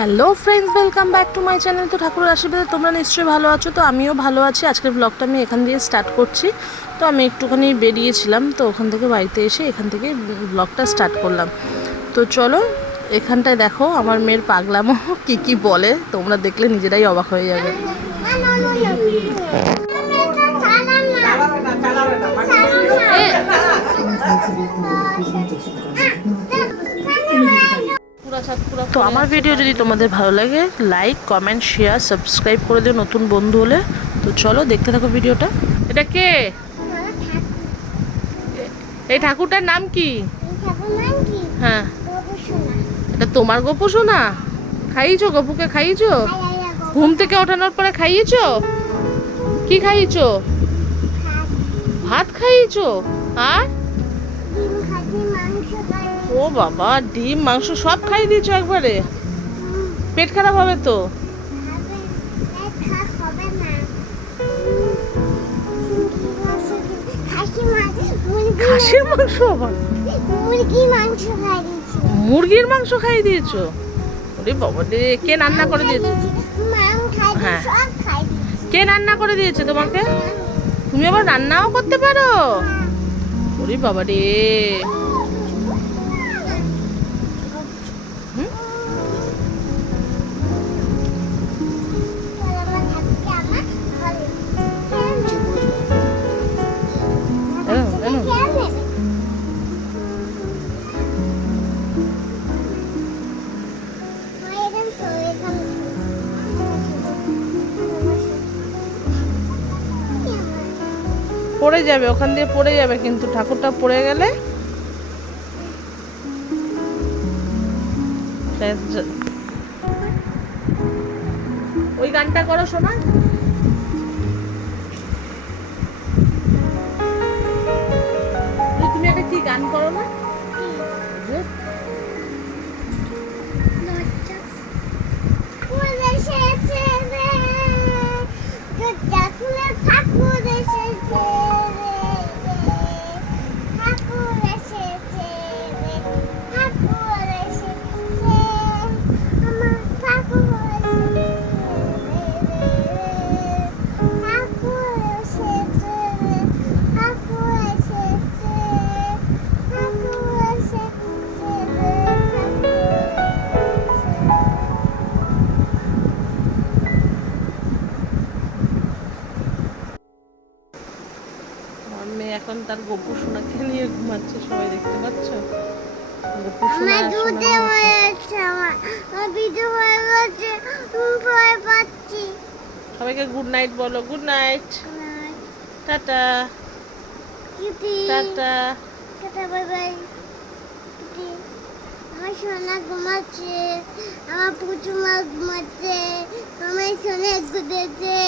Hello friends, welcome back to my channel. তো ঠাকুরের আশীর্বাদে তোমরা নিশ্চয়ই ভালো আছো। তো আমিও ভালো আছি। আজকের ব্লগটা আমি এখান দিয়ে স্টার্ট করছি। তো আমি একটুখানি বেরিয়েছিলাম, তো ওখান থেকে বাড়িতে এসে এখান থেকে ব্লগটা স্টার্ট করলাম। তো চলো, এখানটায় দেখো আমার মেয়ের পাগলামো কী কী বলে, তোমরা দেখলে নিজেরাই অবাক হয়ে যাবে। তো আমার ভিডিও যদি তোমাদের ভালো লাগে, লাইক, কমেন্ট, শেয়ার, সাবস্ক্রাইব করে দিও নতুন বন্ধু হলে। তো চলো দেখতে থাকো ভিডিওটা। এটা কে? এই ঠাকুরটার নাম কি? হ্যাঁ, এটা তোমার গপু সোনা? খাইয়েছো গপুকে? খাইয়েছো? ঘুম থেকে ওঠানোর পরে খাইয়েছো? কি খাইয়েছো? ভাত খাইয়েছো? আর ও বাবা, ডিম মাংস সব খাইয়ে দিয়েছো একবারে? পেট খারাপ হবে তো। খাসির মাংস? আবার মুরগির মাংস খাইয়ে দিয়েছো? ওরে বাবা রে, কে রান্না করে দিয়েছে? হ্যাঁ, কে রান্না করে দিয়েছে তোমাকে? তুমি আবার রান্নাও করতে পারো? ওরে বাবা রে। পড়ে যাবে, ওখান দিয়ে পড়ে যাবে, কিন্তু ঠাকুরটা পড়ে গেলে ওই গানটা করো শোনা। তুমি একটা কি গান করো না? মেয়ে এখন তার গপু সোনাকে নিয়ে ঘুমাচ্ছে, সবাই দেখতে পাচ্ছ। গপু সোনা সবাইকে গুড নাইট বলো। Good night, tata tata. Bye bye. আমার সোনা ঘুমাচ্ছে, আমার পুচু মা ঘুমাচ্ছে, আমার সোনা ঘুরেছে।